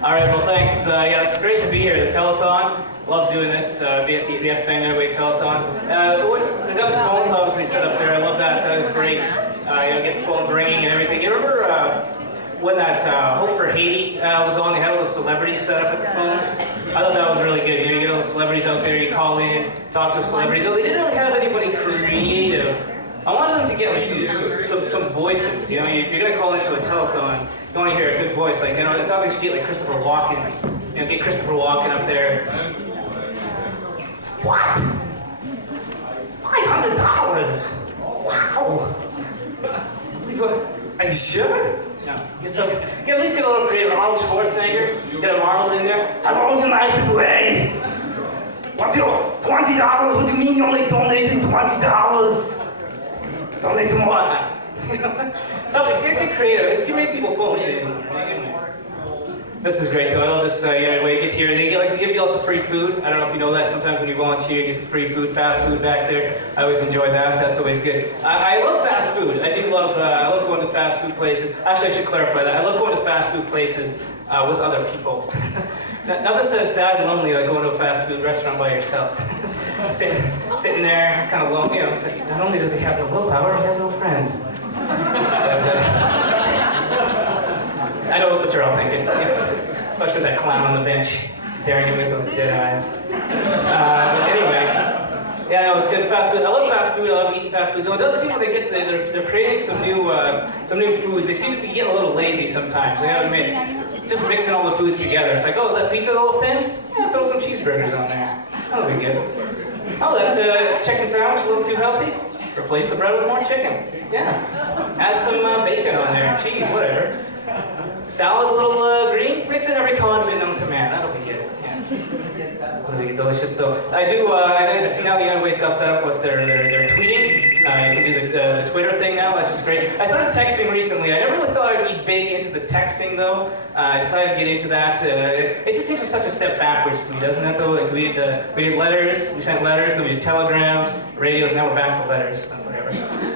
All right, well, thanks. Yeah, it's great to be here at the telethon. Love doing this, be at the Estevan telethon. I got the phones obviously set up there. I love that. That was great. Get the phones ringing and everything. You remember when that Hope for Haiti was on? They had all the celebrities set up at the phones. I thought that was really good. You get all the celebrities out there. You call in, talk to a celebrity. Though they didn't really have anybody creative. I wanted them to get like some voices. If you're gonna call into a telethon, you want to hear a good voice. Like I thought they should get like Christopher Walken. Get Christopher Walken up there. What? $500? Wow. Are you sure? No. Get at least get a little creative. Arnold Schwarzenegger. Get a Arnold in there. Hello, United Way. What do you? $20? What do you mean you only donated $20? Donate more. Something. Get creative. You make people phone in. This is great though. I love this. When you get here, they give you lots of free food. I don't know if you know that. Sometimes when you volunteer, you get the free food, fast food back there. I always enjoy that. That's always good. I love fast food. I do love. I love going to fast food places. Actually, I should clarify that. I love going to fast food places with other people. Nothing says sad and lonely like going to a fast food restaurant by yourself. Sitting there, kind of alone. It's like, not only does he have no willpower, he has no friends. That's it. I know what you're all thinking. Especially that clown on the bench staring at me with those dead eyes. But anyway, yeah, no, it's good. Fast food. I love fast food. I love eating fast food. Though it does seem like they're creating some new foods. They seem to be getting a little lazy sometimes. I gotta admit, just mixing all the foods together. It's like, oh, is that pizza a little thin? Yeah, throw some cheeseburgers on there. That'll be good. Oh, that chicken sandwich a little too healthy? Replace the bread with more chicken. Yeah. Add some bacon on there, cheese, whatever. Salad, a little green, mix in every condiment known to man. That'll be good. Yeah. That'll be delicious though. I do. I see now the United Way's got set up with their tweeting. You can do the Twitter thing now. That's just great. I started texting recently. I never really thought I'd be big into the texting though. I decided to get into that. It just seems like such a step backwards to me, doesn't it though? Like we did letters. We sent letters. Then we did telegrams, radios. Now we're back to letters. Whatever.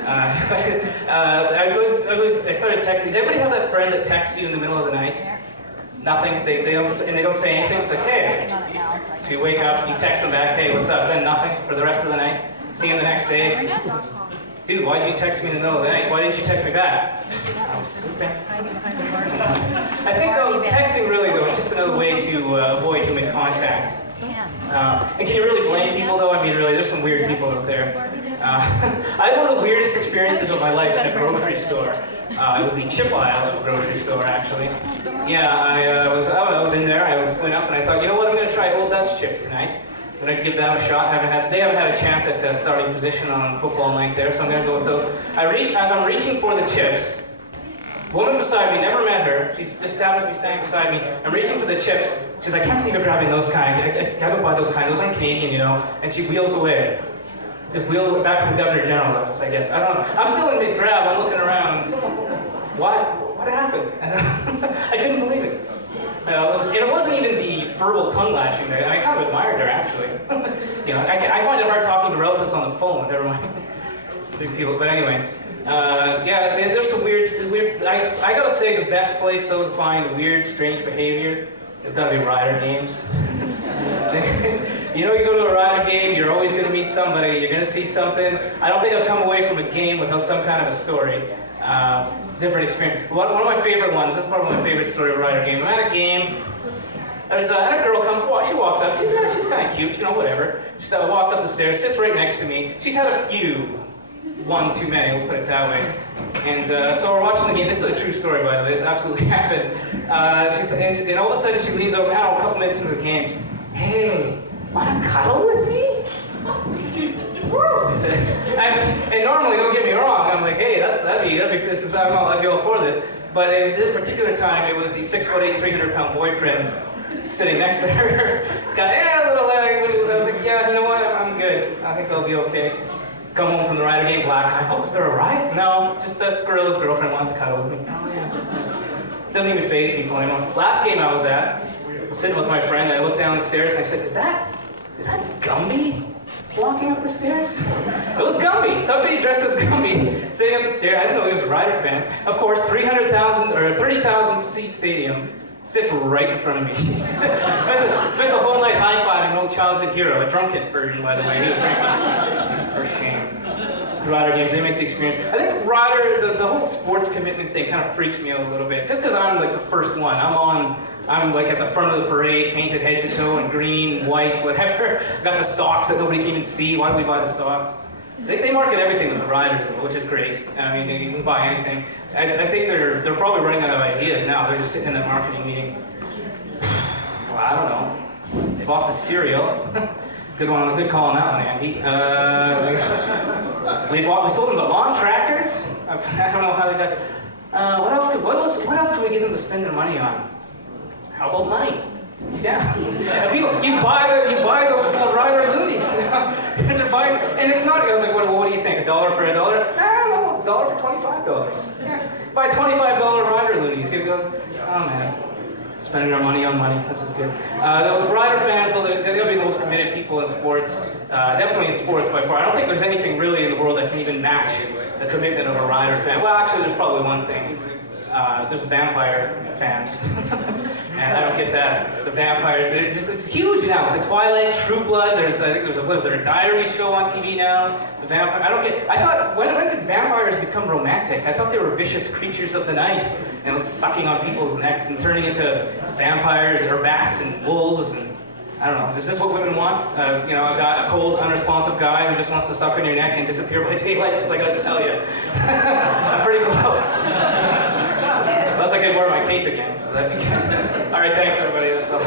I started texting. Does anybody have that friend that texts you in the middle of the night? Nothing. They don't say anything. It's like, hey. So you wake up, you text them back, hey, what's up? Then nothing for the rest of the night. See them the next day. Dude, why'd you text me in the middle of the night? Why didn't you text me back? I was sleeping. I think though, texting really though, it's just another way to avoid human contact. And can you really blame people though? I mean, really, there's some weird people out there. I had one of the weirdest experiences of my life in a grocery store. It was the chip aisle of a grocery store, actually. Yeah, I was in there. I went up and I thought, you know what? I'm going to try Old Dutch chips tonight. I'm going to give them a shot. They haven't had a chance at starting position on football night there, so I'm going to go with those. As I'm reaching for the chips, the woman beside me, never met her. She just happens to be standing beside me. I'm reaching for the chips. She's like, I can't believe you're grabbing those kind. I gotta go buy those kind. Those aren't Canadian, And she wheels away. Just wheeled back to the Governor General's office, I guess. I don't know. I'm still in mid-grab. I'm looking around. What happened? I couldn't believe it. It wasn't even the verbal tongue lashing there. I kind of admired her, actually. I find it hard talking to relatives on the phone. Never mind. People, but anyway. There's some weird. I gotta say, the best place though to find weird, strange behavior has got to be rider games. You go to a rider game, you're always going to meet somebody, you're going to see something. I don't think I've come away from a game without some kind of a story. Different experience. One of my favorite ones, this is probably my favorite story of a rider game. I'm at a game, and a girl comes, she walks up, she's kind of cute, whatever. She walks up the stairs, sits right next to me. She's had a few, one too many, we'll put it that way. And so we're watching the game. This is a true story, by the way. This absolutely happened. And all of a sudden she leans over, a couple minutes into the game. Hey, want to cuddle with me? I said, and normally, don't get me wrong, I'm like, hey, that'd be all for this. But at this particular time, it was the 6'8", 300-pound boyfriend sitting next to her. I was like, yeah, you know what? I'm good. I think I'll be okay. Come home from the rider game, black guy. Oh, is there a riot? No, just that gorilla's girlfriend wanted to cuddle with me. Oh, yeah. Doesn't even faze people anymore. Last game I was at, sitting with my friend, and I looked down the stairs and I said, is that Gumby walking up the stairs? It was Gumby. Somebody dressed as Gumby sitting up the stairs. I didn't know he was a Rider fan. Of course, 30,000 seat stadium. Sits right in front of me. spent the whole night high-fiving an old childhood hero, a drunken version, by the way. He was drinking. For shame. Rider games, they make the experience. I think rider, the whole sports commitment thing kind of freaks me out a little bit. Just because I'm like the first one. I'm like at the front of the parade, painted head to toe in green, white, whatever. Got the socks that nobody can even see. Why do we buy the socks? They market everything with the riders, which is great. I mean, you can buy anything. I think they're probably running out of ideas now. They're just sitting in that marketing meeting. Well, I don't know. They bought the cereal. Good one. Good call on that one, Andy. We sold them the lawn tractors. I don't know how they got. What else could we get them to spend their money on? How about money? Yeah. You buy the rider loonies. And they're buying, and it's not. I was like, what do you think? $1 for $1? No, $1 for $25. Yeah. Buy $25 rider loonies. You go, oh man. Spending our money on money. This is good. The rider fans, they're going to be the most committed people in sports. Definitely in sports by far. I don't think there's anything really in the world that can even match the commitment of a rider fan. Well, actually, there's probably one thing. There's vampire fans. And I don't get that. The vampires, it's huge now. With the Twilight, True Blood, I think there's a diary show on TV now? The vampire, I thought, when did vampires become romantic? I thought they were vicious creatures of the night and was sucking on people's necks and turning into vampires or bats and wolves and I don't know. Is this what women want? A cold, unresponsive guy who just wants to suck on your neck and disappear by daylight? Because I gotta tell you, I'm pretty close. Unless I can wear my cape again, so that'd be good. All right, thanks everybody. That's all.